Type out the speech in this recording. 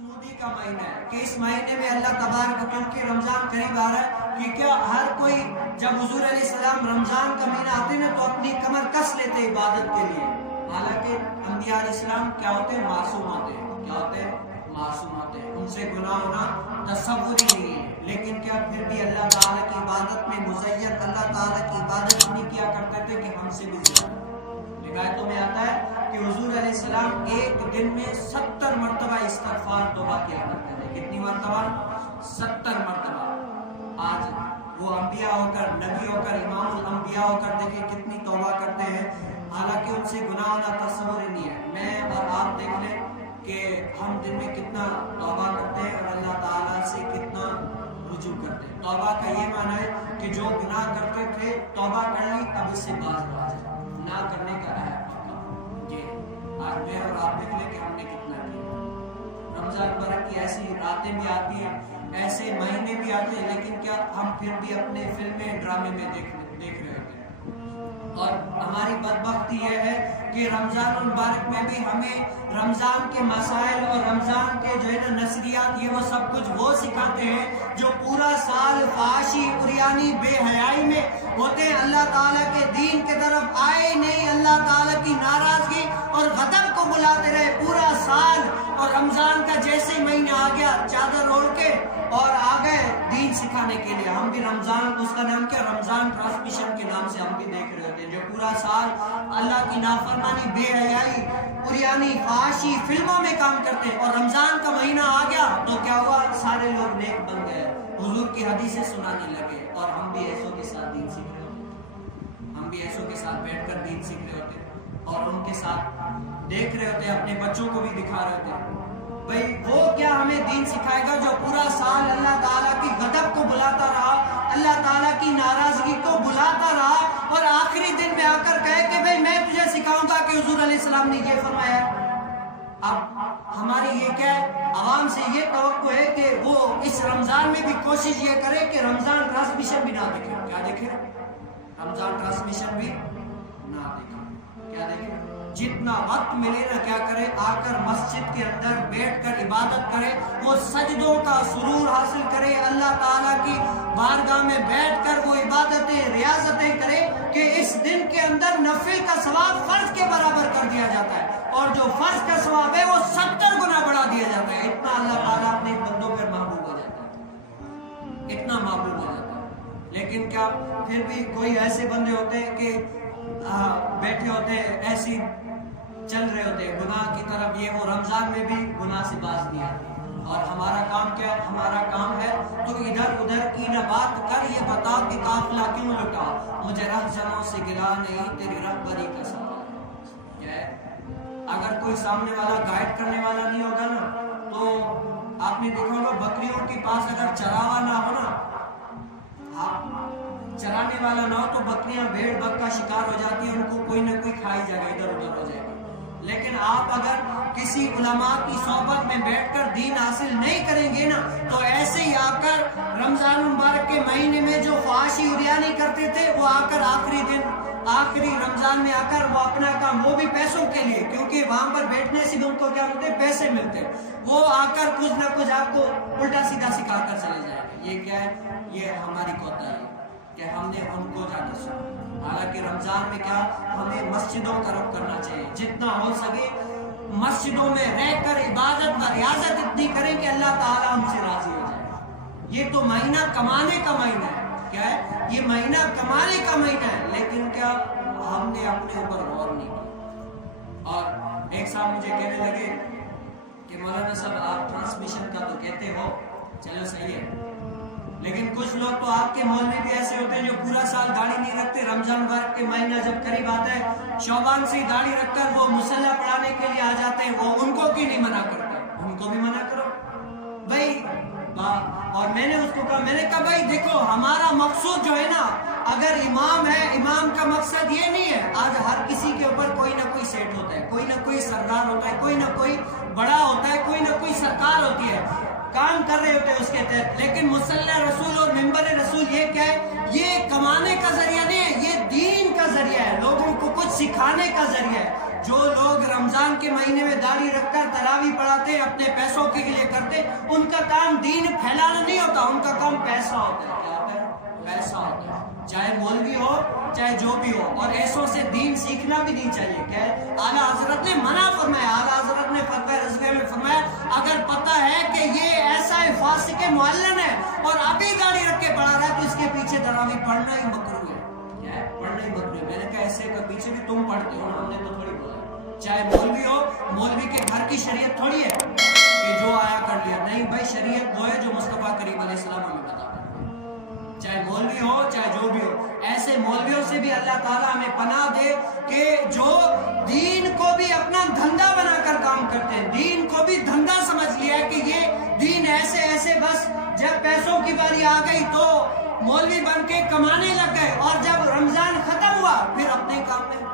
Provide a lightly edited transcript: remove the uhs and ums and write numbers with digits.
खुशनुदी का महीना है कि इस महीने में अल्लाह तबारक व तआला के रमजान करीब आ रहा है कि क्या हर कोई जब हुजूर अलैहिस्सलाम रमजान का महीना आते ना तो अपनी कमर कस लेते इबादत के लिए। हालांकि अंबिया अलैहिस्सलाम क्या होते हैं, मासूम होते हैं। क्या होते हैं? मासूम होते हैं, उनसे गुनाह होना तसव्वुर ही नहीं है। लेकिन क्या फिर भी अल्लाह ताला की इबादत में मुज़य्यन अल्लाह ताला की इबादत नहीं किया करते थे कि हमसे भी ज्यादा। रिवायतों में आता है कि हुजूर अलैहिस्सलाम एक दिन में 70 मरतबा इस्तिग़फ़ार तौबा किया करते थे। कितनी मरतबा? 70 मरतबा। आज वो अंबिया होकर, नबी होकर, इमामुल अंबिया होकर देखें कितनी तौबा करते हैं, हालांकि उनसे गुनाह होना तस्वुर नहीं है। मैं और आप देख लें कि हम दिन में कितना तौबा करते हैं और अल्लाह ताला से कितना रुजू करते हैं। तौबा का ये माना है कि जो गुनाह करते थे तौबा कर ली, अब उससे बाज आ जाए, ना करने का है ये। आज मैं और आप देख लें कि हमने कितना किया। रमजान मुबारक की ऐसी रातें भी आती हैं, ऐसे महीने भी आते हैं, लेकिन क्या हम फिर भी अपने फिल्में ड्रामे में देख रहे होते हैं। और हमारी बदबख्ती यह है कि रमजान मुबारक में भी हमें रमजान के मसाइल और रमजान के जो है ना नसरियात, ये वो सब कुछ वो सिखाते हैं जो पूरा साल फाशी उरियानी बेहयाई में होते हैं, अल्लाह ताला के दीन के तरफ आए नहीं, अल्लाह ताला की नाराजगी और गदब को बुलाते रहे पूरा साल। और रमजान का जैसे महीना आ गया चादर ओढ़ के और आ गए दीन सिखाने के लिए। हम भी रमजान, उसका नाम क्या, रमजान ट्रांसमिशन के नाम से हम भी देख रहे होते हैं, जो पूरा साल अल्लाह की नाफरमानी बेहयाई उरियानी फाशी फिल्मों में काम करते हैं। और रमजान का महीना आ गया तो क्या हुआ, सारे लोग नेक बन गए, हुजूर की हदीसें सुनाने लगे और हम भी ऐसों के साथ दीन सीख रहे होते। हम भी ऐसों के साथ बैठकर दीन सीख रहे होते और उनके साथ देख रहे होते, अपने बच्चों को भी दिखा रहे होते। भाई वो क्या हमें दीन सिखाएगा जो पूरा साल अल्लाह ताला की गदब को बुलाता रहा, अल्लाह ताला की नाराजगी को बुलाता रहा और आखिरी दिन में आकर कहे कि भाई मैं तुझे सिखाऊंगा कि हुजूर अलैहिस्सलाम ने ये फरमाया। अब हमारी ये क्या है, आवाम से ये तवक्को है कि वो इस रमजान में भी कोशिश ये करे कि रमजान ट्रांसमिशन भी ना देखे। क्या देखे? रमजान ट्रांसमिशन भी ना देखे। क्या देखे? जितना वक्त मिले ना क्या करे, आकर मस्जिद के अंदर बैठकर इबादत करे, वो सजदों का सुरूर हासिल करे, अल्लाह ताला की बारगाह में बैठकर वो इबादतें रियाजतें करे कि इस दिन के अंदर नफिल का सवाब फर्ज के बराबर कर दिया जाता है और जो फर्ज का सवाब है वो 70 गुना बढ़ा दिया जाता है। इतना अल्लाह ताला अपने बंदों पर महबूब हो जाता है, इतना महबूब हो जाता है। लेकिन क्या फिर भी कोई ऐसे बंदे होते हैं कि बैठे होते हैं, ऐसी चल रहे होते हैं गुनाह की तरफ, ये वो रमजान में भी गुनाह से बाज नहीं आते। और हमारा काम क्या है? हमारा काम है तो इधर उधर की न बात कर, ये बता कि काफिला क्यों लुटा, मुझे रहजनों से गिला नहीं, तेरी रहबरी का सवाल क्या है। अगर कोई सामने वाला गाइड करने वाला नहीं होगा ना, तो आपने देखा होगा बकरियों के पास अगर चरावा ना हो ना, चराने वाला ना हो तो बकरियां भेड़ बक का शिकार हो जाती है, उनको कोई ना कोई खाई जाएगा, इधर उधर हो जाएगा। लेकिन आप अगर किसी उलमा की सोबत में बैठकर दीन हासिल नहीं करेंगे ना, तो ऐसे ही आकर रमजान मुबारक के महीने में जो फाशी उरियानी करते थे वो आकर आखिरी दिन, आखिरी रमजान में आकर वो अपना काम, वो भी पैसों के लिए, क्योंकि वहां पर बैठने से उनको क्या मिलते, पैसे मिलते, वो आकर कुछ ना कुछ आपको उल्टा सीधा सिखाकर चले जाएंगे। ये क्या है? ये हमारी कोताही है कि हमने उनको जाना सुना। हालांकि रमजान में क्या हमें मस्जिदों का रुख करना चाहिए, जितना हो सके मस्जिदों में रहकर इबादत व रियाजत इतनी करें कि अल्लाह ताला हमसे राजी हो जाए। ये तो महीना कमाने का महीना है। क्या है? ये महीना कमाने का महीना है, लेकिन क्या हमने अपने ऊपर गौर नहीं किया। और एक साहब मुझे कहने लगे कि मौलाना साहब आप ट्रांसमिशन का तो कहते हो, चलो सही है, लेकिन कुछ लोग तो आपके मौलवी भी ऐसे होते हैं जो पूरा साल दाढ़ी नहीं रखते, रमजान मुबारक के महीना जब करीब आता है शौबान से दाढ़ी रखकर वो मुसल्ला पढ़ाने के लिए आ जाते हैं, वो उनको क्यों नहीं मना करते? उनको भी मना करो भाई। और मैंने उसको कहा, मैंने कहा भाई देखो हमारा मकसूद जो है ना, अगर इमाम है, इमाम का मकसद ये नहीं है, आज हर किसी के ऊपर कोई ना कोई सेठ होता है, कोई ना कोई सरदार होता है, कोई ना कोई बड़ा होता है, कोई ना कोई सरकार होती है, काम कर रहे होते हैं उसके तहत। लेकिन मुसल्ला रसूल और मिंबर रसूल ये क्या है? ये कमाने का जरिया नहीं है, ये दीन का जरिया है, लोगों को कुछ सिखाने का जरिया है। जो लोग रमजान के महीने में दाढ़ी रखकर तरावी पढ़ाते हैं, अपने पैसों के लिए करते, उनका काम दीन फैलाना नहीं होता, उनका काम पैसा होता है। क्या होता है? पैसा होता है। चाहे मौलवी हो चाहे जो भी हो, और ऐसों से दीन सीखना भी नहीं चाहिए। क्या है? आला हजरत ने मना फरमाया, आला हजरत ने फतवा रज़विया में फरमाया, अगर पता है कि ये ऐसा है फासिक मुअल्लन है और अभी दाढ़ी रख के पढ़ा रहा है, तो इसके पीछे तरावी पढ़ना ही मकरूह है। क्या है? पढ़ना ही मकरूह है। मैंने कहा ऐसे का पीछे भी तुम पढ़ते हो ना, हमने तो थोड़ी बोला। चाहे मौलवी हो, मौलवी के घर की शरीयत थोड़ी है कि जो आया कर लिया, नहीं भाई, शरीयत वो है जो मुस्तफा करीम अलैहिस्सलाम हमें बता। चाहे मौलवी हो चाहे जो भी हो, ऐसे मौलवियों से भी अल्लाह ताला हमें पनाह दे कि जो दीन को भी अपना धंधा बनाकर काम करते हैं, दीन को भी धंधा समझ लिया है कि ये दीन ऐसे ऐसे, बस जब पैसों की बारी आ गई तो मौलवी बन के कमाने लग गए, और जब रमजान खत्म हुआ फिर अपने काम में